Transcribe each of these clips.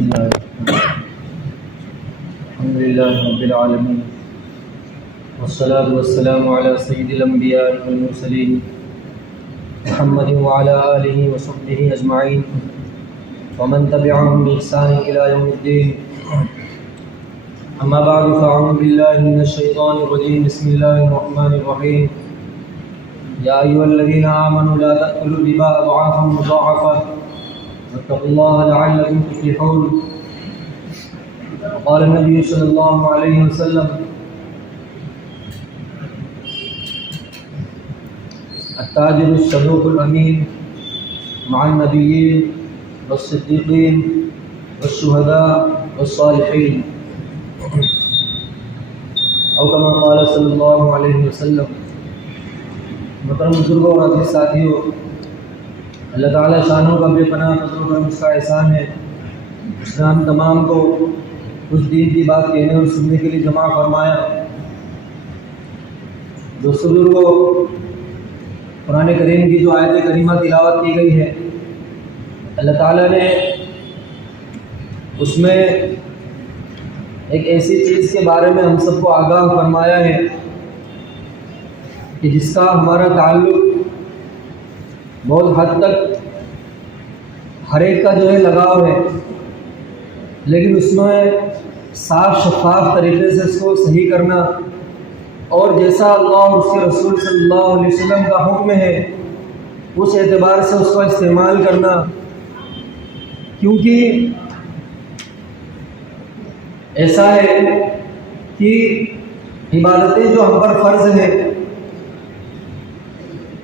الله الحمد لله رب العالمين والصلاة والسلام على سيد الأنبياء والمرسلين محمد وعلى آله وصحبه أجمعين ومن تبعهم بإحسان إلى يوم الدين. أما بعد فأعوذ بالله من الشيطان الرجيم. بسم الله الرحمن الرحيم. يا أيها الذين آمنوا لا تأكلوا الربا أضعافا مضاعفة واتقوا الله لعلكم تفلحون. وقال النبي صلى الله عليه وسلم: التاجر الصدوق الأمين مع النبيين والصديقين والشهداء والصالحين، او كما قال صلی اللہ علیہ وسلم. محترم بزرگوں اور عزیز ساتھیوں، اللہ تعالیٰ شانوں کا بے پناہ فضل و کرم کا احسان ہے. اس نے ہم تمام کو اس دین کی بات کہنے اور سننے کے لیے جمع فرمایا. دوستو بزرگوں، قرآن کریم کی جو آیت کریمہ تلاوت کی گئی ہے، اللہ تعالیٰ نے اس میں ایک ایسی چیز کے بارے میں ہم سب کو آگاہ فرمایا ہے کہ جس کا ہمارا تعلق بہت حد تک ہر ایک کا جو ہے لگاؤ ہے، لیکن اس میں صاف شفاف طریقے سے اس کو صحیح کرنا اور جیسا اللہ اور اس کے رسول صلی اللہ علیہ وسلم کا حکم ہے اس اعتبار سے اس کا استعمال کرنا. کیونکہ ایسا ہے کہ عبادتیں جو ہم پر فرض ہیں،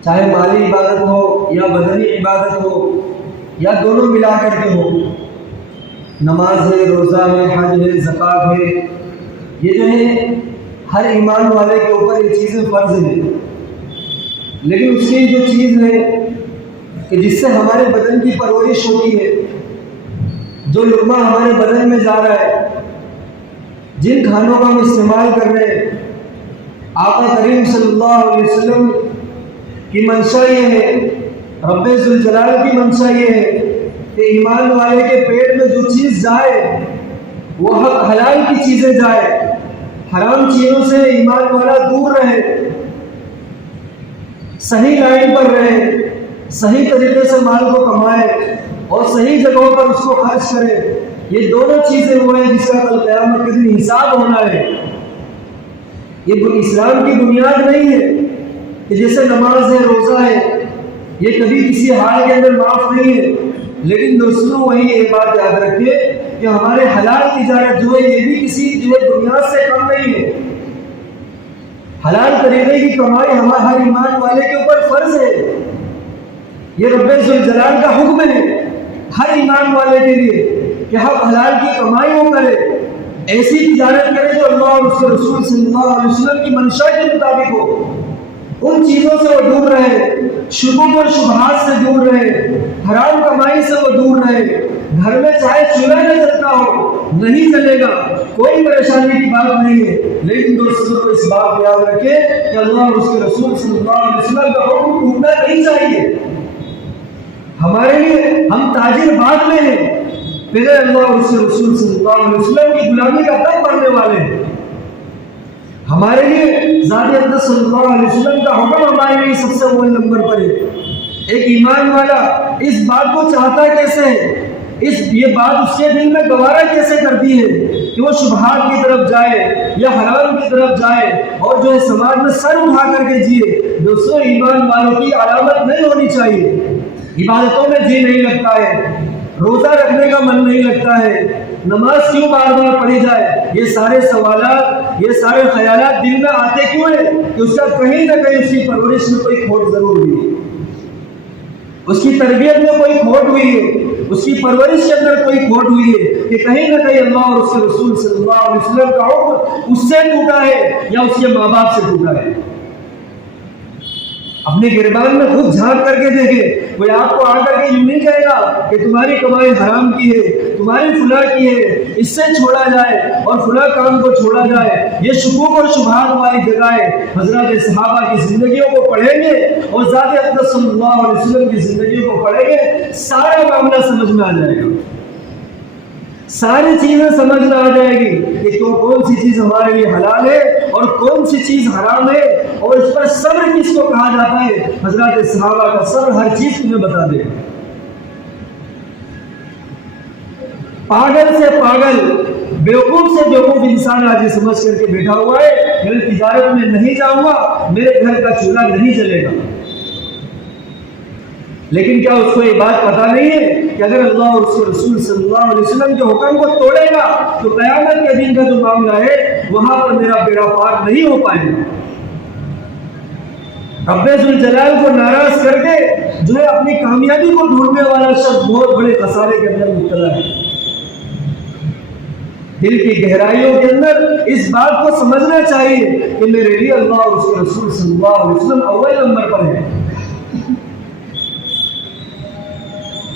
چاہے مالی عبادت ہو یا بدنی عبادت ہو یا دونوں ملا کر کے ہو، نماز ہے، روزہ ہے، حج ہے، زکوٰۃ ہے، یہ جو ہے ہر ایمان والے کے اوپر یہ چیزیں فرض ہیں. لیکن اس کی جو چیز ہے کہ جس سے ہمارے بدن کی پرورش ہوتی ہے، جو لقمہ ہمارے بدن میں جا رہا ہے، جن کھانوں کا ہم استعمال کر رہے ہیں، آقا کریم صلی اللہ علیہ وسلم کی منشا یہ ہے، رب ذوالجلال کی منشا یہ ہے کہ ایمان والے کے پیٹ میں جو چیز جائے وہ حلال کی چیزیں جائے، حرام چیزوں سے ایمان والا دور رہے، صحیح لائن پر رہے، صحیح طریقے سے مال کو کمائے اور صحیح جگہوں پر اس کو خرچ کرے. یہ دونوں چیزیں وہ ہیں جس کا کل قیامت کے دن حساب ہونا ہے. یہ اسلام کی بنیاد نہیں ہے کہ جیسے نماز ہے، روزہ ہے، یہ کبھی کسی حال کے اندر معاف نہیں ہے. لیکن دوستوں وہی یہ بات یاد رکھے کہ ہمارے حلال تجارت جو ہے یہ بھی کسی جو ہے بنیاد سے کم نہیں ہے. حلال طریقے کی کمائی ہمارے ہر ایمان والے کے اوپر فرض ہے. یہ رب ذوالجلال کا حکم ہے ہر ایمان والے کے لیے کہ ہم حلال کی کمائی وہ کرے، ایسی تجارت کرے جو اللہ اور اس کے رسول صلی اللہ علیہ وسلم کی منشا کے مطابق ہو. ان چیزوں سے وہ دور رہے، شبہوں اور شبہات سے دور رہے، حرام کمائی سے وہ دور رہے. گھر میں چاہے چولہا نہ جلتا ہو، نہیں چلے گا، کوئی پریشانی کی بات نہیں ہے. لیکن دوستوں کو اس بات کو یاد رکھے کہ اللہ اور اس کے رسول صلی اللہ علیہ وسلم کا حکم ٹوٹنا نہیں چاہیے. ہمارے لیے ہم تاجر بعد میں ہیں، پہلے اللہ اور اس کے رسول صلی اللہ علیہ وسلم کی غلامی کا دم بھرنے والے ہیں. ہمارے لیے ذات اقدس صلی اللہ علیہ وسلم کا حکم ہمارے لیے سب سے اول نمبر پر ہے. ایک ایمان والا اس بات کو چاہتا کیسے ہے، یہ بات اس کے دل میں گوارا کیسے کرتی ہے کہ وہ شبہات کی طرف جائے یا حرام کی طرف جائے اور جو ہے سماج میں سر اٹھا کر کے جیے. دوستوں، ایمان والوں کی علامت نہیں ہونی چاہیے. عبادتوں میں جی نہیں لگتا ہے، روزہ رکھنے کا من نہیں لگتا ہے، نماز کیوں بار بار پڑھی جائے، یہ سارے سوالات، یہ سارے خیالات دل میں آتے کیوں ہیں کہ اس کا کہیں نہ کہیں اس کی پرورش میں کوئی کھوٹ ضرور ہوئی ہے، اس کی تربیت میں کوئی کھوٹ ہوئی ہے، اس کی پرورش کے اندر کوئی کھوٹ ہوئی ہے کہ کہیں نہ کہیں اللہ اور اس کے رسول صلی اللہ علیہ وسلم کا حکم اس سے ٹوٹا ہے یا اس کے ماں باپ سے ٹوٹا ہے. اپنے گربان میں خود جھانک کر کے دیکھے. کوئی آپ کو آ کر کے یوں نہیں کہے گا کہ تمہاری کمائی حرام کی ہے، تمہاری فلاں کی ہے، اس سے چھوڑا جائے اور فلاں کام کو چھوڑا جائے. یہ شکوک اور شبہات والی جگہیں حضرات صحابہ کی زندگیوں کو پڑھیں گے اور ذات اقدس صلی اللہ علیہ وسلم کی زندگیوں کو پڑھیں گے، سارا معاملہ سمجھ میں آ جائے گا. ساری چیزیں سمجھ میں آ جائے گی کہ کون سی چیز ہمارے لیے حلال ہے اور کون سی چیز حرام ہے، اور اس پر صبر کس کو کہا جاتا ہے۔ حضرات صحابہ کا صبر ہر چیز تمہیں بتا دے گا۔ پاگل سے پاگل، بیوقوف سے بیوقوف انسان آج یہ سمجھ کر کے بیٹھا ہوا ہے میں تجارت میں نہیں جاؤں گا، میرے گھر کا چولہا نہیں جلے گا، لیکن کیا اس کو یہ بات پتا نہیں ہے کہ اگر اللہ اور اس کے رسول صلی اللہ علیہ وسلم کے حکم کو توڑے گا تو قیامت کے دن کا جو معاملہ ہے وہاں پر میرا بیڑا پار نہیں ہو پائے گا۔ رب ذوالجلال کو ناراض کر کے جو ہے اپنی کامیابی کو ڈھونڈنے والا شخص بہت بڑے خسارے کے اندر مبتلا ہے۔ دل کی گہرائیوں کے اندر اس بات کو سمجھنا چاہیے کہ میرے لیے اللہ اور اس کے رسول صلی اللہ علیہ وسلم اول نمبر پر ہے۔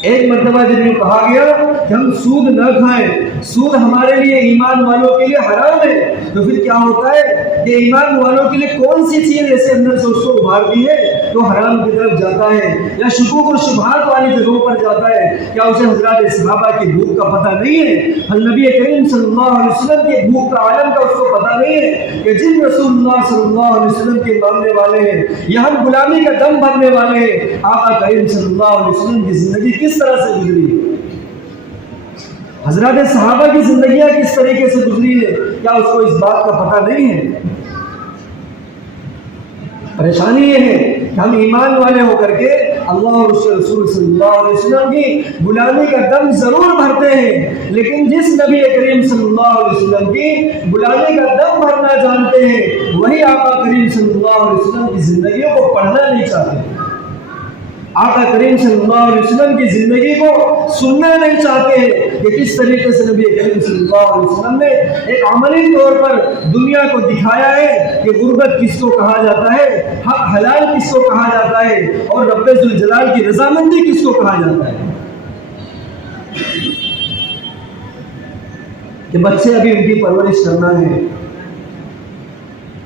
ایک مرتبہ جب یہ کہا گیا کہ ہم سود نہ کھائیں، سود ہمارے لیے ایمان والوں کے لیے حرام ہے، تو پھر کیا ہوتا ہے کہ ایمان والوں کے لیے کون سی چیز ایسے اندر سے اس کو ابھارتی ہے تو حرام کی طرف جاتا ہے یا شکوک اور شبہات والی جگہوں پر جاتا ہے؟ کیا اسے حضرات صحابہ کی بھوک کا پتہ نہیں ہے؟ نبی کریم صلی اللہ علیہ وسلم کی بھوک کا عالم کا اس کو پتہ نہیں ہے کہ جن رسول اللہ صلی اللہ علیہ وسلم کے ماننے والے ہیں یا ہم غلامی کا دم بھرنے والے ہیں، آقا کریم صلی اللہ علیہ وسلم کی زندگی کس طرح سے گزری ہے؟ حضرات صحابہ کی زندگیاں کس طریقے سے گزری ہے؟ کیا اس کو اس بات کا پتہ نہیں ہے؟ پریشانی یہ ہے کہ ہم ایمان والے ہو کر کے اللہ اور اس کے رسول صلی اللہ علیہ وسلم کی غلامی کا دم ضرور بھرتے ہیں، لیکن جس نبی کریم صلی اللہ علیہ وسلم کی غلامی کا دم بھرنا جانتے ہیں وہی آقا کریم صلی اللہ علیہ وسلم کی زندگیوں کو پڑھنا نہیں چاہتے، آقا کریم صلی اللہ علیہ وسلم کی زندگی کو سننا نہیں چاہتے کہ کس طریقے سے نبی کریم صلی اللہ علیہ وسلم نے ایک عملی طور پر دنیا کو دکھایا ہے کہ غربت کس کو کہا جاتا ہے، حق حلال کس کو کہا جاتا ہے، اور رب ذوالجلال کی رضامندی کس کو کہا جاتا ہے۔ کہ بچے ابھی ان کی پرورش کرنا ہے۔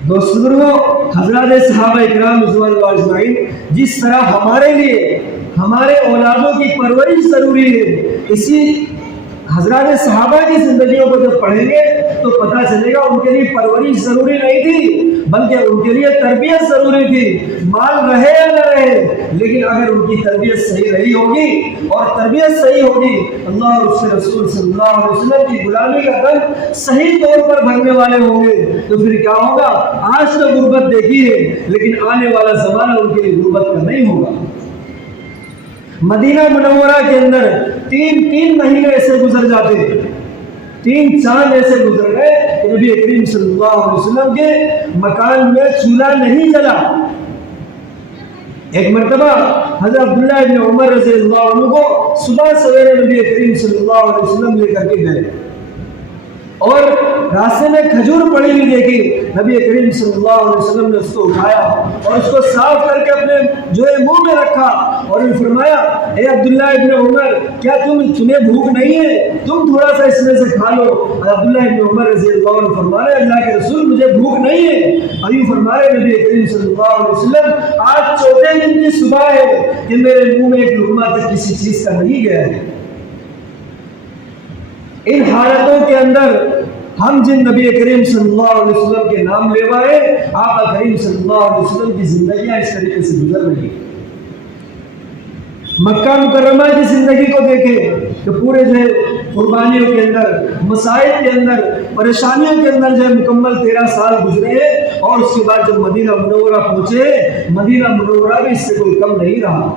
دوستو، حضرات صحابہ اکرام رضوان اللہ اجمعین، جس طرح ہمارے لیے ہمارے اولادوں کی پرورش ضروری ہے، اسی حضرات صحابہ کی زندگیوں کو جب پڑھیں گے تو پتہ چلے گا ان کے لیے پرورش ضروری نہیں تھی بلکہ ان کے لیے تربیت ضروری تھی۔ مال رہے یا نہ رہے، لیکن اگر ان کی تربیت صحیح رہی ہوگی اور تربیت صحیح ہوگی، اللہ اور اس کے رسول صلی اللہ علیہ وسلم کی غلامی کا دم صحیح طور پر بھرنے والے ہوں گے، تو پھر کیا ہوگا؟ آج تو غربت دیکھی ہے لیکن آنے والا زمانہ ان کے لیے غربت کا نہیں ہوگا۔ مدینہ منورہ کے اندر تین مہینے ایسے گزر جاتے، 3 چاند ایسے گزر گئے کہ نبی کریم صلی اللہ علیہ وسلم کے مکان میں چولہا نہیں جلا۔ ایک مرتبہ حضرت عبداللہ ابن عمر رضی اللہ عنہ کو صبح سویرے نبی کریم صلی اللہ علیہ وسلم لے کر کے گئے اور راستے میں کھجور پڑی ہوئی دیکھی، نبی کریم صلی اللہ علیہ وسلم نے اس کو اٹھایا اور اس کو صاف کر کے اپنے جو ہے منہ میں رکھا اور فرمایا، اے عبداللہ ابن عمر، کیا تمہیں بھوک نہیں ہے؟ تم تھوڑا سا اس میں سے کھا لو۔ عبداللہ ابن عمر رضی اللہ عنہ فرما رہے، اللہ کے رسول مجھے بھوک نہیں ہے۔ ایوں فرما رہے نبی کریم صلی اللہ علیہ وسلم، آج 4 دن کی صبح ہے کہ میرے منہ میں ایک لقمہ تک کسی چیز کا نہیں گیا ہے۔ ان حالتوں کے اندر ہم جن نبی کریم صلی اللہ علیہ وسلم کے نام لیوائے، آقا کریم صلی اللہ علیہ وسلم کی زندگیاں اس طریقے سے گزر رہی ہیں۔ مکہ مکرمہ کی زندگی کو دیکھیں کہ پورے جو ہے قربانیوں کے اندر، مسائل کے اندر، پریشانیوں کے اندر جو ہے مکمل 13 سال گزرے ہیں، اور اس کے بعد جب مدینہ منورہ پہنچے، مدینہ منورہ بھی اس سے کوئی کم نہیں رہا۔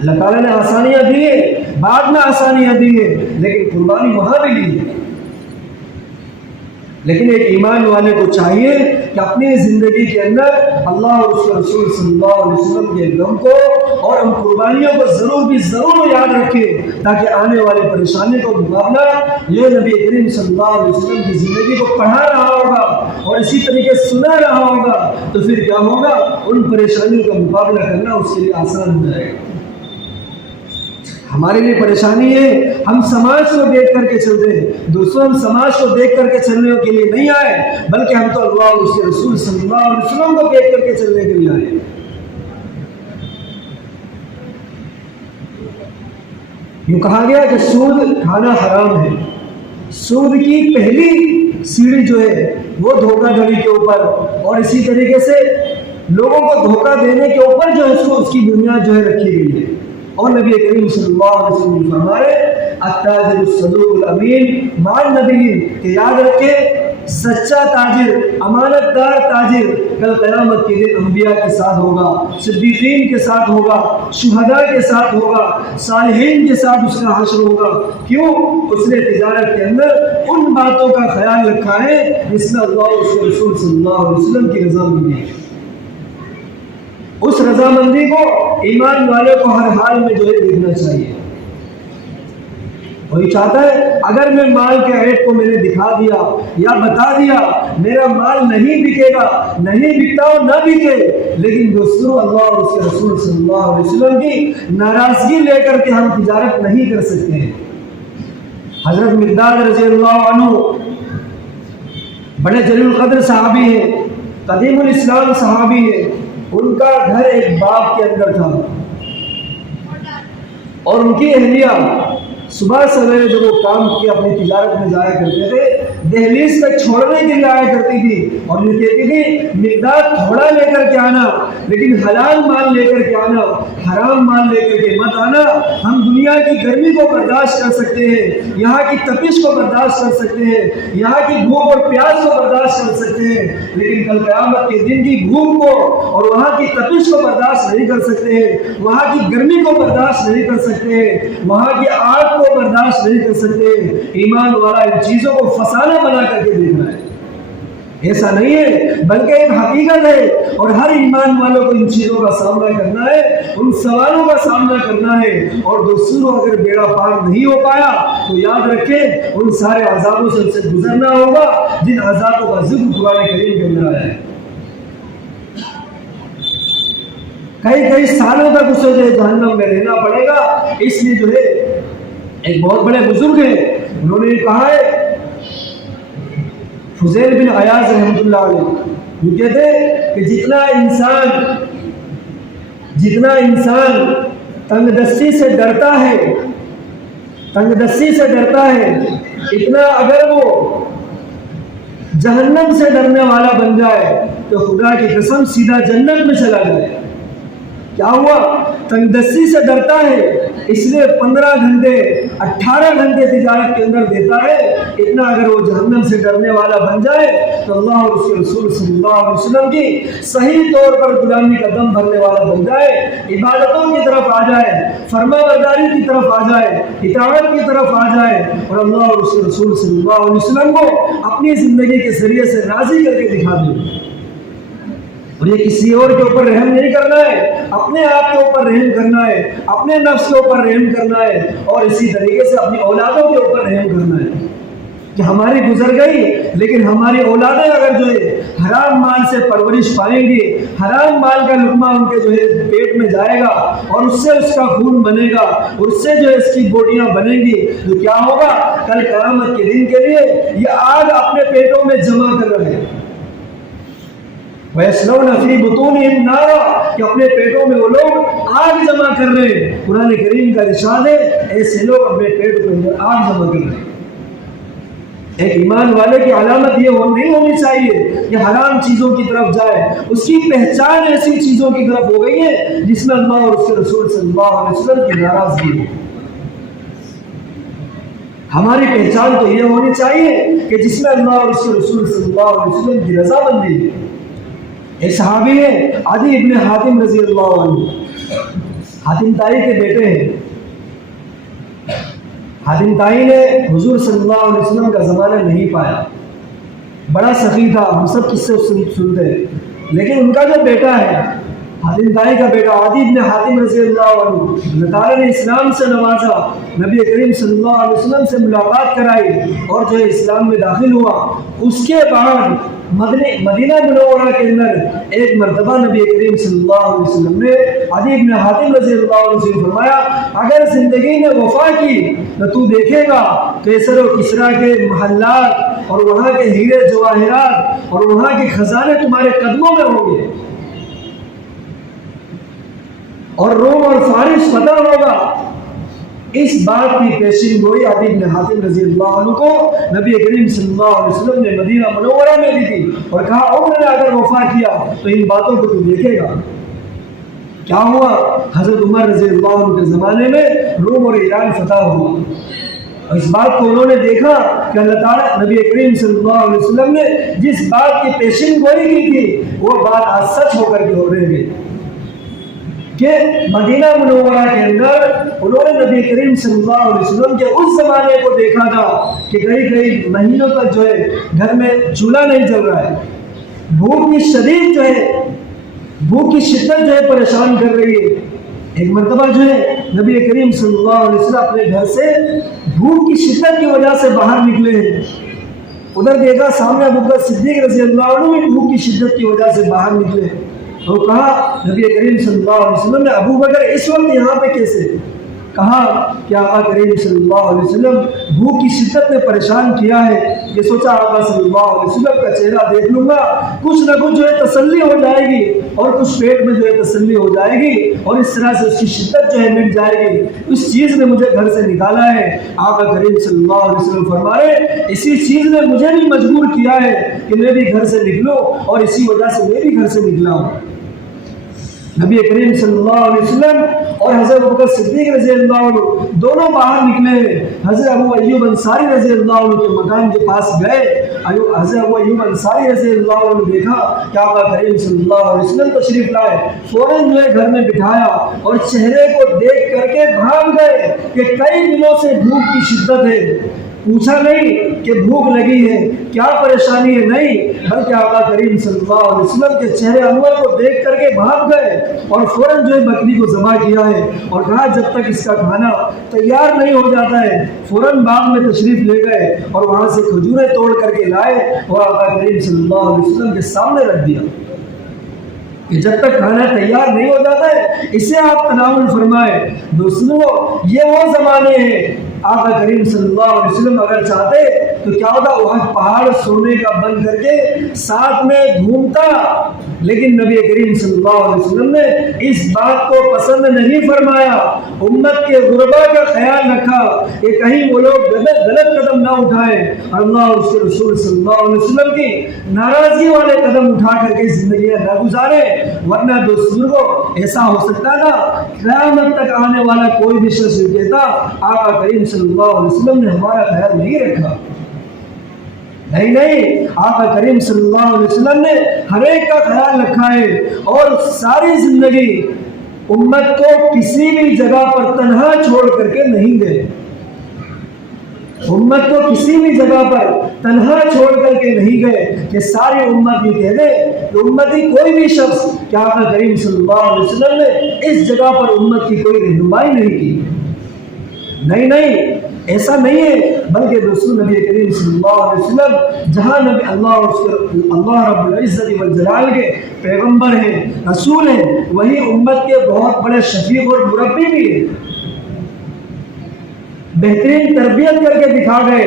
اللہ تعالیٰ نے آسانیاں دی ہیں، بعد میں آسانیاں دی ہیں، لیکن قربانی وہاں بھی لی ہے۔ لیکن ایک ایمان والے کو چاہیے کہ اپنی زندگی کے اندر اللہ اور اس کے رسول صلی اللہ علیہ وسلم کے غم کو اور ان قربانیوں کو ضرور یاد رکھے، تاکہ آنے والے پریشانی کو مقابلہ یہ نبی کریم صلی اللہ علیہ وسلم کی زندگی کو پڑھا رہا ہوگا اور اسی طریقے سے سنا رہا ہوگا تو پھر کیا ہوگا؟ ان پریشانیوں کا مقابلہ کرنا اس کے لیے آسان ہو جائے گا۔ ہمارے لیے پریشانی ہے، ہم سماج کو دیکھ کر کے چلتے ہیں۔ دوستوں، ہم سماج کو دیکھ کر کے چلنے کے لیے نہیں آئے، بلکہ ہم تو اللہ اور اس کے رسول صلی اللہ علیہ وسلم کو دیکھ کر کے چلنے کے لیے آئے۔ یوں کہا گیا کہ سود کھانا حرام ہے. سود کی پہلی سیڑھی جو ہے وہ دھوکہ دھڑی کے اوپر، اور اسی طریقے سے لوگوں کو دھوکہ دینے کے اوپر جو ہے اس کی بنیاد جو ہے رکھی گئی ہے. اور نبی کریم صلی اللہ علیہ وسلم فرمائے التاجر الصدوق الامین مع النبیین، کہ یاد رکھے سچا تاجر، امانت دار تاجر کل قیامت کے دن انبیاء کے ساتھ ہوگا، صدیقین کے ساتھ ہوگا، شہداء کے ساتھ ہوگا، صالحین کے ساتھ اس کا حشر ہوگا. کیوں؟ اس نے تجارت کے اندر ان باتوں کا خیال رکھا ہے جس میں اللہ اور اس کے رسول صلی اللہ علیہ وسلم کی رضامندی ہے. اس رضامندی کو ایمان والے کو ہر حال میں جو ہے دیکھنا چاہیے. وہی چاہتا ہے اگر میں مال کے عیب کو میں نے دکھا دیا یا بتا دیا میرا مال نہیں بکے گا، نہیں بکتا ہو نہ بکے، لیکن دوستوں اللہ اور اس کے رسول صلی اللہ علیہ وسلم کی ناراضگی لے کر کے ہم تجارت نہیں کر سکتے ہیں. حضرت مقداد رضی اللہ عنہ بڑے جلیل القدر صحابی ہیں، قدیم الاسلام صحابی ہیں. ان کا گھر ایک باغ کے اندر تھا اور ان کی اہلیہ صبح سویرے جب وہ کام کیا اپنی تجارت میں جایا کرتے تھے، دہلیز تک چھوڑنے کے لیے آیا کرتی تھی اور یہ کہتی تھی مقداد تھوڑا لے کر کے آنا لیکن حلال مال لے کر کے آنا، حرام مال لے کر کے مت آنا. ہم دنیا کی گرمی کو برداشت کر سکتے ہیں، یہاں کی تپش کو برداشت کر سکتے ہیں، یہاں کی بھوک اور پیاس کو برداشت کر سکتے ہیں، لیکن کل قیامت کے دن کی بھوک کو اور وہاں کی تپش کو برداشت نہیں کر سکتے ہیں، وہاں کی گرمی کو برداشت نہیں کر سکتے ہیں، وہاں کی آگ کو برداشت نہیں کر سکتے. ایمان والا ان چیزوں کو فسانہ بنا کر کے دیکھنا ہے. ایسا نہیں ہے بلکہ ایک حقیقت ہے اور ہر ایمان والوں کو ان چیزوں کا سامنا کرنا ہے، ان سوالوں کا سامنا کرنا ہے. اور دوستوں اگر بیڑا پار نہیں ہو پایا تو یاد رکھیں ان سارے عذابوں سے اسے گزرنا ہوگا جن عذابوں کا ذکر قرآن کریم کے اندر آیا ہے. کئی سالوں تک اسے جو ہے جہنم میں رہنا پڑے گا. اس لیے جو ہے ایک بہت بڑے بزرگ ہیں، انہوں نے کہا ہے فضیل بن عیاض رحمۃ اللہ علیہ، یہ کہتے ہیں کہ جتنا انسان تنگ دستی سے ڈرتا ہے اتنا اگر وہ جہنم سے ڈرنے والا بن جائے تو خدا کی قسم سیدھا جنت میں چلا جائے. کیا ہوا؟ تنگ دستی سے ڈرتا ہے اس لیے 15 گھنٹے 18 گھنٹے تجارت کے اندر دیتا ہے. اتنا اگر وہ جہنم سے ڈرنے والا بن جائے تو اللہ اور اس کے رسول صلی اللہ علیہ وسلم کی صحیح طور پر غلامی کا دم بھرنے والا بن جائے، عبادتوں کی طرف آ جائے، فرما برداری کی طرف آ جائے، اطاعت کی طرف آ جائے اور اللہ اور اس کے رسول صلی اللہ علیہ وسلم کو اپنی زندگی کے ذریعے سے راضی کر کے دکھا دے. اور یہ کسی اور کے اوپر رحم نہیں کرنا ہے، اپنے آپ کے اوپر رحم کرنا ہے، اپنے نفس کے اوپر رحم کرنا ہے اور اسی طریقے سے اپنی اولادوں کے اوپر رحم کرنا ہے کہ ہماری گزر گئی لیکن ہماری اولادیں اگر جو ہے حرام مال سے پرورش پائیں گی، حرام مال کا لقمہ ان کے جو ہے پیٹ میں جائے گا اور اس سے اس کا خون بنے گا، اس سے جو ہے اس کی بوٹیاں بنیں گی، تو کیا ہوگا؟ کل قیامت کے دن کے لیے یہ آگ اپنے پیٹوں میں جمع کر رہے ہیں. وَيَصْلَوْنَ فِي بُطُونِهِمْ نَارًا، کہ اپنے پیٹوں میں وہ لوگ آگ جمع کر رہے ہیں. قرآن کریم کا ارشاد ہے ایسے لوگ اپنے پیٹ کے اندر آگ جمع کر رہے ہیں. ایک ایمان والے کی علامت یہ نہیں ہونی چاہیے کہ حرام چیزوں کی طرف جائے. اس کی پہچان ایسی چیزوں کی طرف ہو گئی ہے جس میں اللہ اور اس کے رسول صلی اللہ علیہ وسلم کی ناراضگی ہے. ہماری پہچان تو یہ ہونی چاہیے کہ جس میں اللہ اور اس کے رسول صلی اللہ علیہ وسلم کی رضامندی ہے. ایک صحابی ہے عدی ابن حاتم رضی اللہ عنہ، حاتم تائی کے بیٹے ہیں. حاتم تائی نے حضور صلی اللہ علیہ وسلم کا زمانہ نہیں پایا، بڑا سخی تھا، ہم سب کس سے سنتے ہیں، لیکن ان کا جو بیٹا ہے حاتم تائی کا بیٹا عدی ابن حاتم رضی اللہ عنہ، اللہ تعالیٰ نے اسلام سے نوازا، نبی کریم صلی اللہ علیہ وسلم سے ملاقات کرائی اور جو ہے اسلام میں داخل ہوا. اس کے بعد مدینہ منورہ کے اندر ایک مرتبہ نبی کریم صلی اللہ علیہ وسلم نے عدی ابن حاتم رضی اللہ عنہ سے فرمایا اگر زندگی میں وفا کی تو تو دیکھے گا قیصر و کسریٰ کے محلات اور وہاں کے ہیرے جواہرات اور وہاں کے خزانے تمہارے قدموں میں ہوں گے اور روم اور فارس فتح ہوگا اس بات کی پیشین گوئی عدی بن حاتم رضی اللہ عنہ کو نبی کریم صلی اللہ علیہ وسلم نے مدینہ منورہ میں دی تھی اور کہا عمر نے اگر وفا کیا تو ان باتوں کو تو دیکھے گا۔ کیا ہوا؟ حضرت عمر رضی اللہ عنہ کے زمانے میں روم اور ایران فتح ہوا، اور اس بات کو انہوں نے دیکھا کہ اللہ تعالیٰ نبی کریم صلی اللہ علیہ وسلم نے جس بات کی پیشین گوئی کی تھی وہ بات آج سچ ہو کر کے ہو رہی ہے کہ مدینہ منورہ کے اندر انہوں نے نبی کریم صلی اللہ علیہ وسلم کے اس زمانے کو دیکھا تھا کہ کئی مہینوں تک جو ہے گھر میں چولہا نہیں جل رہا ہے، بھوک کی شدید جو ہے بھوک کی شدت جو ہے پریشان کر رہی ہے۔ ایک مرتبہ جو ہے نبی کریم صلی اللہ علیہ وسلم اپنے گھر سے بھوک کی شدت کی وجہ سے باہر نکلے ہیں، ادھر دیکھا سامنے ابوبکر صدیق رضی اللہ عنہ بھی بھوک کی شدت کی وجہ سے باہر نکلے، تو کہا نبی کریم صلی اللہ علیہ وسلم نے ابو بکر اس وقت یہاں پہ کیسے؟ کہا کہ آقا کریم صلی اللہ علیہ وسلم بھوک کی شدت نے پریشان کیا ہے، یہ سوچا آقا صلی اللہ علیہ وسلم کا چہرہ دیکھ لوں گا، کچھ نہ کچھ جو ہے تسلی ہو جائے گی اور کچھ پیٹ میں جو ہے تسلی ہو جائے گی اور اس طرح سے اس کی شدت جو ہے مٹ جائے گی۔ اس چیز نے مجھے گھر سے نکالا ہے۔ آقا کریم صلی اللہ علیہ وسلم فرما رہے اسی چیز نے مجھے بھی مجبور کیا ہے کہ میں بھی گھر سے نکلوں، اور اسی وجہ سے میں بھی گھر سے نکلا ہوں۔ نبی کریم صلی اللہ علیہ وسلم اور حضرت ابوبکر صدیق رضی اللہ عنہ دونوں باہر نکلے ہیں۔ حضرت ابو ایوب انصاری رضی اللہ عنہ کے مکان کے پاس گئے، حضرت ابو ایوب انصاری رضی اللہ عنہ نے دیکھا کہ آقا کریم صلی اللہ علیہ وسلم تشریف لائے، فوراً جو ہے گھر میں بٹھایا اور چہرے کو دیکھ کر کے بھاگ گئے کہ کئی دنوں سے بھوک کی شدت ہے۔ پوچھا نہیں کہ بھوک لگی ہے، کیا پریشانی ہے، نہیں، بلکہ آقا کریم صلی اللہ علیہ وسلم کے چہرے انور کو دیکھ کر کے بھاگ گئے اور فوراً جو ہے بکری کو ذبح کیا ہے اور کہا جب تک اس کا کھانا تیار نہیں ہو جاتا ہے، فوراً باغ میں تشریف لے گئے اور وہاں سے کھجوریں توڑ کر کے لائے اور آقا کریم صلی اللہ علیہ وسلم کے سامنے رکھ دیا کہ جب تک کھانا تیار نہیں ہو جاتا ہے اسے آپ تناول فرمائے۔ دوستوں یہ وہ زمانے ہیں، آقا کریم صلی اللہ علیہ وسلم اگر چاہتے تو کیا ہوتا احد پہاڑ سونے کا بند کر کے ساتھ میں گھومتا، لیکن نبی کریم صلی اللہ علیہ وسلم نے اس بات کو پسند نہیں فرمایا، امت کے غربا کا خیال رکھا کہ کہیں وہ لوگ غلط قدم نہ اٹھائیں، اللہ اور اس کے رسول صلی اللہ علیہ وسلم کی ناراضی والے قدم اٹھا کر کے زندگیاں نہ گزارے، ورنہ دوستوں کو ایسا ہو سکتا تھا قیامت تک آنے والا کوئی بھی شخص کہتا آقا کریم صلی اللہ علیہ وسلم نے ہمارا خیال نہیں رکھا۔ نہیں، آقا کریم صلی اللہ علیہ وسلم نے ہر ایک کا خیال رکھا ہے اور ساری زندگی امت کو کسی بھی جگہ پر تنہا چھوڑ کر کے نہیں گئے، امت کو کسی بھی جگہ پر تنہا چھوڑ کر کے نہیں گئے کہ ساری امت یہ کہہ دے کہ امتی کوئی بھی شخص کہ آقا کریم صلی اللہ علیہ وسلم نے اس جگہ پر امت کی کوئی رہنمائی نہیں کی۔ نہیں، ایسا نہیں ہے، بلکہ رسول نبی کریم صلی اللہ علیہ وسلم جہاں نبی اللہ رب العزت والجلال کے پیغمبر ہیں، رسول ہیں، وہی امت کے بہت بڑے شفیع اور مربی بھی ہیں، بہترین تربیت کر کے دکھا گئے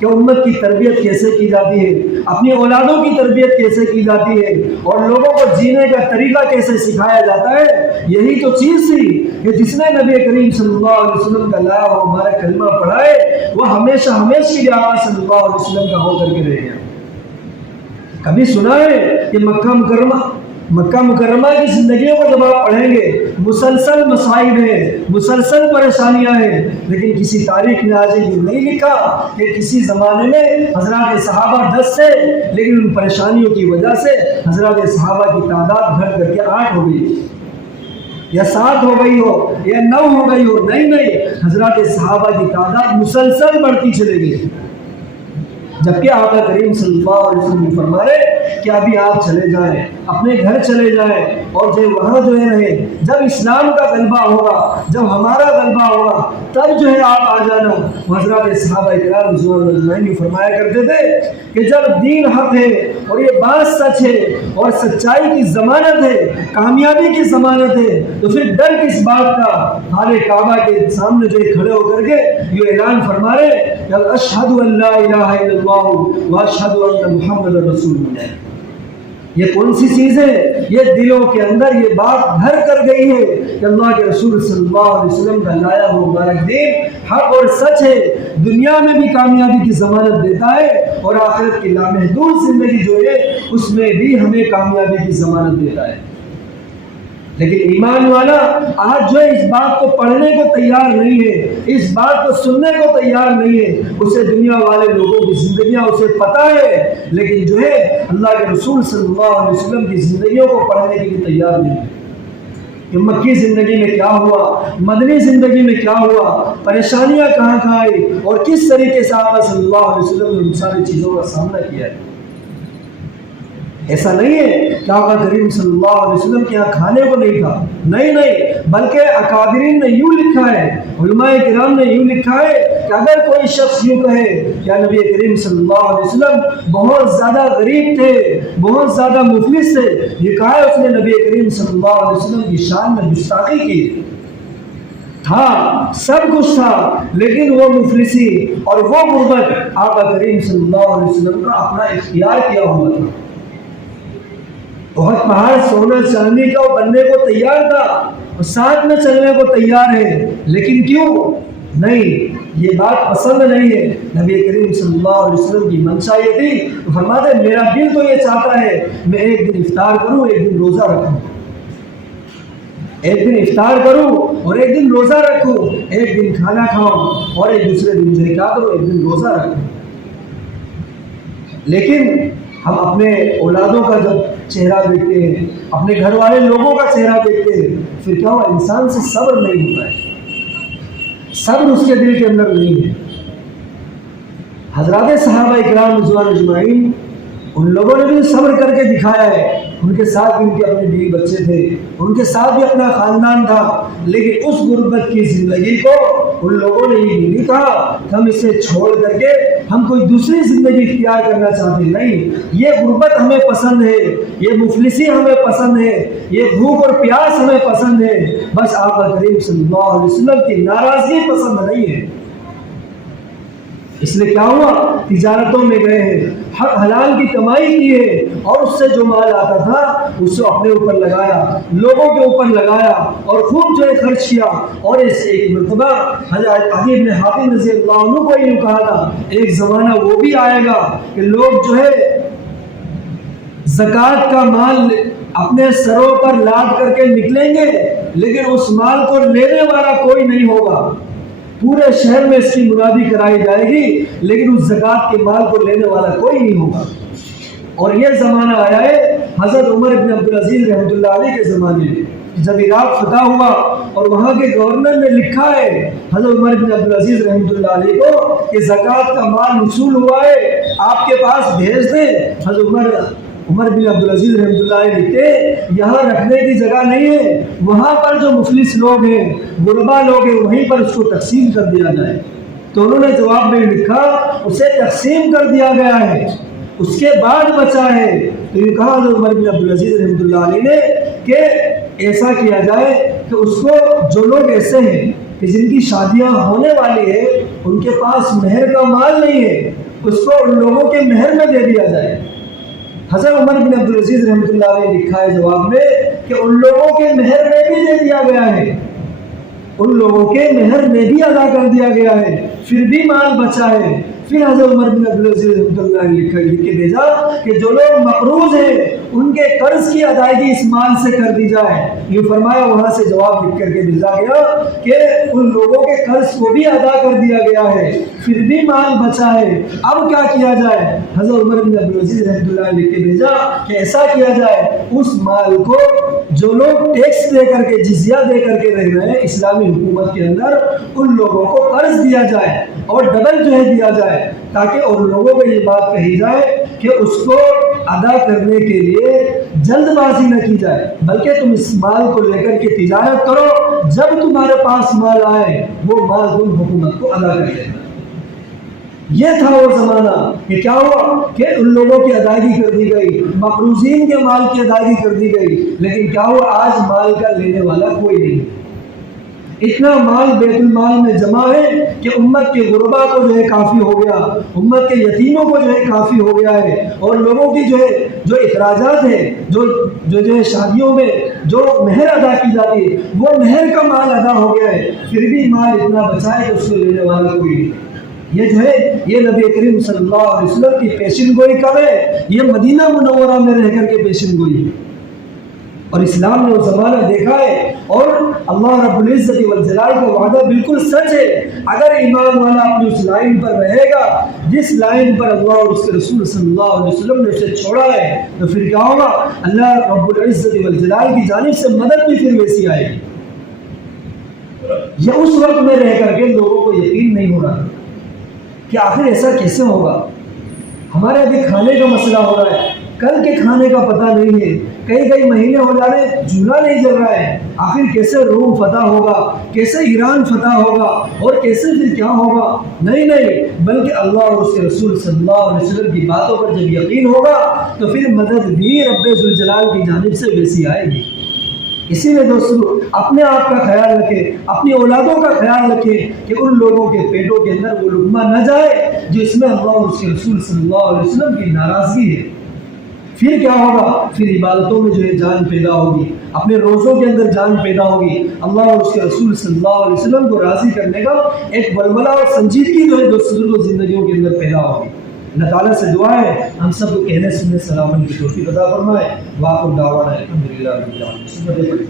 کہ امت کی تربیت کیسے کی جاتی ہے، اپنی اولادوں کی تربیت کیسے کی جاتی ہے اور لوگوں کو جینے کا طریقہ کیسے سکھایا جاتا ہے۔ یہی تو چیز تھی کہ جس نے نبی کریم صلی اللہ علیہ وسلم کا لایا وہ ہمارا کلمہ پڑھائے، وہ ہمیشہ کے لیے آقا صلی اللہ علیہ وسلم کا ہو کر کے رہے گا۔ کبھی سنا ہے کہ مکہ مکرمہ کی زندگیوں کو جب آپ پڑھیں گے مسلسل مصائب ہیں، مسلسل پریشانیاں ہیں، لیکن کسی تاریخ نے آج یہ نہیں لکھا کہ کسی زمانے میں حضرات صحابہ 10 سے، لیکن ان پریشانیوں کی وجہ سے حضرات صحابہ کی تعداد گھٹ کر کے 8 ہو گئی یا 7 ہو گئی ہو یا 9 ہو گئی ہو۔ نہیں، حضرات صحابہ کی تعداد مسلسل بڑھتی چلے گئی، جبکہ آقا کریم صلی اللہ علیہ وسلم فرما رہے کہ ابھی آپ چلے جائیں، اپنے گھر چلے جائیں اور جو وہاں جو ہے رہے، جب اسلام کا غلبہ ہوگا، جب ہمارا غلبہ ہوگا تب جو ہے آپ آ جانا۔ حضرات صحابہ کرام رضوان اللہ اجمعین فرمایا کرتے تھے کہ جب دین حق ہے اور یہ بات سچ ہے اور سچائی کی ضمانت ہے، کامیابی کی ضمانت ہے، تو پھر ڈر کس بات کا؟ حال کعبہ کے سامنے جو کھڑے ہو کر کے یہ اعلان فرما رہے کہ اشہد ان لا الہ الا اللہ واشہد ان محمد رسول اللہ، یہ کون سی چیز ہے؟ یہ دلوں کے اندر یہ بات گھر کر گئی ہے کہ اللہ کے رسول صلی اللہ علیہ وسلم کا لایا ہوا مبارک دین حق اور سچ ہے، دنیا میں بھی کامیابی کی ضمانت دیتا ہے اور آخرت کی لامحدود زندگی جو ہے اس میں بھی ہمیں کامیابی کی ضمانت دیتا ہے۔ لیکن ایمان والا آج جو ہے اس بات کو پڑھنے کو تیار نہیں ہے، اس بات کو سننے کو تیار نہیں ہے۔ اسے دنیا والے لوگوں کی زندگیاں اسے پتہ ہے، لیکن جو ہے اللہ کے رسول صلی اللہ علیہ وسلم کی زندگیوں کو پڑھنے کے لیے تیار نہیں ہے کہ مکی زندگی میں کیا ہوا، مدنی زندگی میں کیا ہوا، پریشانیاں کہاں کہاں آئی اور کس طریقے سے آقا صلی اللہ علیہ وسلم نے ان ساری چیزوں کا سامنا کیا ہے۔ ایسا نہیں ہے کہ آقا کریم صلی اللہ علیہ وسلم کے یہاں کھانے کو نہیں تھا، نہیں، بلکہ اکابرین نے یوں لکھا ہے، علماء کرام نے یوں لکھا ہے کہ اگر کوئی شخص یوں کہے کہ نبی کریم صلی اللہ علیہ وسلم بہت زیادہ غریب تھے، بہت زیادہ مفلس تھے، یہ کہا ہے اس نے نبی کریم صلی اللہ علیہ وسلم کی شان میں گستاخی کی۔ تھا سب کچھ تھا لیکن وہ مفلسی اور وہ غربت آقا کریم صلی اللہ علیہ وسلم کا اپنا اختیار کیا ہوا تھا۔ بہت پہاڑ سونا چاندی کا بننے کو تیار تھا اور ساتھ میں چلنے کو تیار ہے، لیکن کیوں نہیں؟ یہ بات پسند نہیں ہے۔ نبی کریم صلی اللہ علیہ وسلم کی منشا یہ تھی، تو فرماتے میرا دل تو یہ چاہتا ہے میں ایک دن افطار کروں، ایک دن روزہ رکھوں، ایک دن افطار کروں اور ایک دن روزہ رکھوں، ایک دن کھانا کھاؤں اور ایک دوسرے دن جو کیا کروں، ایک دن روزہ رکھوں۔ لیکن ہم اپنے اولادوں کا جب چہرہ دیکھتے ہیں، اپنے گھر والے لوگوں کا چہرہ دیکھتے ہیں، پھر کیا ہوا؟ انسان سے صبر نہیں ہوتا ہے، صبر اس کے دل کے اندر نہیں ہے۔ حضرات صحابہ اکرام رضوان اجمعین ان لوگوں نے بھی صبر کر کے دکھایا ہے، ان کے ساتھ بھی ان کے اپنے بیوی بچے تھے، ان کے ساتھ بھی اپنا خاندان تھا، لیکن اس غربت کی زندگی کو ان لوگوں نے یہ نہیں کہا کہ ہم اسے چھوڑ کر کے ہم کوئی دوسری زندگی اختیار کرنا چاہتے ہیں، نہیں، یہ غربت ہمیں پسند ہے، یہ مفلسی ہمیں پسند ہے، یہ بھوک اور پیاس ہمیں پسند ہے، بس آقا کریم صلی اللہ علیہ وسلم کی ناراضگی پسند نہیں ہے۔ اس لیے کیا ہوا؟ تجارتوں میں گئے ہیں، حق حلال کی کمائی کی ہے اور اس سے جو مال آتا تھا اس کو اپنے اوپر لگایا، لوگوں کے اوپر لگایا اور خوب جو ہے خرچ کیا۔ اور اس ایک مرتبہ حضرت عدی بن حاتم رضی اللہ عنہ کو یہ کہا تھا ایک زمانہ وہ بھی آئے گا کہ لوگ جو ہے زکوٰۃ کا مال اپنے سروں پر لاد کر کے نکلیں گے، لیکن اس مال کو لینے والا کوئی نہیں ہوگا۔ پورے شہر میں اس کی منادی کرائی جائے گی لیکن اس زکوٰۃ کے مال کو لینے والا کوئی نہیں ہوگا۔ اور یہ زمانہ آیا ہے حضرت عمر بن عبدالعزیز رحمۃ اللہ علیہ کے زمانے میں، جب عراق فتح ہوا اور وہاں کے گورنر نے لکھا ہے حضرت عمر بن عبدالعزیز رحمۃ اللہ علیہ کو کہ زکوٰۃ کا مال وصول ہوا ہے، آپ کے پاس بھیج دیں۔ حضرت عمر بن عبدالعزیز رحمۃ اللہ علیہ لکھتے یہاں رکھنے کی جگہ نہیں ہے، وہاں پر جو مفلس لوگ ہیں، غربا لوگ ہیں، وہیں پر اس کو تقسیم کر دیا جائے۔ تو انہوں نے جواب میں لکھا اسے تقسیم کر دیا گیا ہے، اس کے بعد بچا ہے۔ تو یہ کہا حضرت عمر بن عبدالعزیز رحمۃ اللہ علیہ نے کہ ایسا کیا جائے کہ اس کو جو لوگ ایسے ہیں کہ جن کی شادیاں ہونے والی ہے ان کے پاس مہر کا مال نہیں ہے، اس کو ان لوگوں کے مہر میں دے دیا جائے۔ حضرت عمر بن عبدالعزیز رحمۃ اللہ علیہ لکھا ہے جواب میں کہ ان لوگوں کے مہر میں بھی دے دیا گیا ہے، ان لوگوں کے مہر میں بھی ادا کر دیا گیا ہے، پھر بھی مال بچا ہے۔ پھر حضرت عمر بن عبدالعزیز رحمۃ اللہ علیہ لکھ کے بھیجا کہ جو لوگ مقروض ہیں ان کے قرض کی ادائیگی اس مال سے کر دی جائے۔ یہ فرمایا وہاں سے جواب لکھ کر کے بھیجا گیا کہ ان لوگوں کے قرض کو بھی ادا کر دیا گیا ہے، پھر بھی مال بچا ہے، اب کیا کیا جائے؟ حضرت عمر بن عبدالعزیز رحمۃ اللہ علیہ لکھ کے بھیجا کہ ایسا کیا جائے اس مال کو جو لوگ ٹیکس دے کر کے جزیہ دے کر کے رہ رہے ہیں اسلامی حکومت کے اندر، ان لوگوں کو قرض دیا جائے اور ڈبل جو ہے دیا جائے، تاکہ ان لوگوں کو یہ بات کہی جائے کہ اس کو ادا کرنے کے لیے جلد بازی نہ کی جائے، بلکہ تم اس مال کو لے کر کے تجارت کرو، جب تمہارے پاس مال آئے وہ مال تم حکومت کو ادا کر دینا۔ یہ تھا وہ زمانہ کہ کیا ہوا کہ ان لوگوں کی ادائیگی کر دی گئی، مقروضین کے مال کی ادائیگی کر دی گئی، لیکن کیا ہوا آج مال کا لینے والا کوئی نہیں۔ اتنا مال بیت المال میں جمع ہے کہ امت کے غربا کو جو ہے کافی ہو گیا، امت کے یتیموں کو جو ہے کافی ہو گیا ہے، اور لوگوں کی جو اخراجات ہے، جو ہے شادیوں میں جو مہر ادا کی جاتی ہے وہ مہر کا مال ادا ہو گیا ہے، پھر بھی مال اتنا بچا ہے کہ اس کو لینے والا کوئی نہیں۔ یہ جو ہے یہ نبی کریم صلی اللہ علیہ وسلم کی پیشن گوئی کب ہے؟ یہ مدینہ منورہ میں رہ کر کے پیشن گوئی ہے، اور اسلام نے وہ زمانہ دیکھا ہے، اور اللہ رب العزت والجلال کا وعدہ بالکل سچ ہے۔ اگر ایمان والا اپنی اس لائن پر رہے گا جس لائن پر اللہ اور اس کے رسول صلی اللہ علیہ وسلم نے اسے چھوڑا ہے، تو پھر کیا ہوگا؟ اللہ رب العزت والجلال کی جانب سے مدد بھی پھر ویسی آئے گی۔ یہ اس وقت میں رہ کر کے لوگوں کو یقین نہیں ہو رہا کہ آخر ایسا کیسے ہوگا؟ ہمارے ابھی کھانے کا مسئلہ ہو رہا ہے، کل کے کھانے کا پتہ نہیں ہے، کئی مہینے ہو جا رہے ہیں، چولہا نہیں جل رہا ہے، آخر کیسے روم فتح ہوگا، کیسے ایران فتح ہوگا، اور کیسے پھر کیا ہوگا؟ نہیں، بلکہ اللہ اور اس کے رسول صلی اللہ علیہ وسلم کی باتوں پر جب یقین ہوگا تو پھر مدد بھی رب ذوالجلال کی جانب سے ویسی آئے گی۔ اسی لیے دوستو اپنے آپ کا خیال رکھیں، اپنی اولادوں کا خیال رکھیں کہ ان لوگوں کے پیٹوں کے اندر وہ لقمہ نہ جائے جس میں اللہ اور اس کے رسول صلی اللہ علیہ وسلم کی ناراضگی ہے۔ پھر کیا ہوگا؟ پھر عبادتوں میں جو ہے جان پیدا ہوگی، اپنے روزوں کے اندر جان پیدا ہوگی، اللہ اور اس کے رسول صلی اللہ علیہ وسلم کو راضی کرنے کا ایک ولولہ اور سنجیدگی جو ہے دوستوں زندگیوں کے اندر پیدا ہوگی۔ اللہ تعالیٰ سے دعا ہے ہم سب کو کہنے سننے سلام کی توفیق عطا فرمائے۔ وآخر دعوانا الحمدللہ رب العالمین۔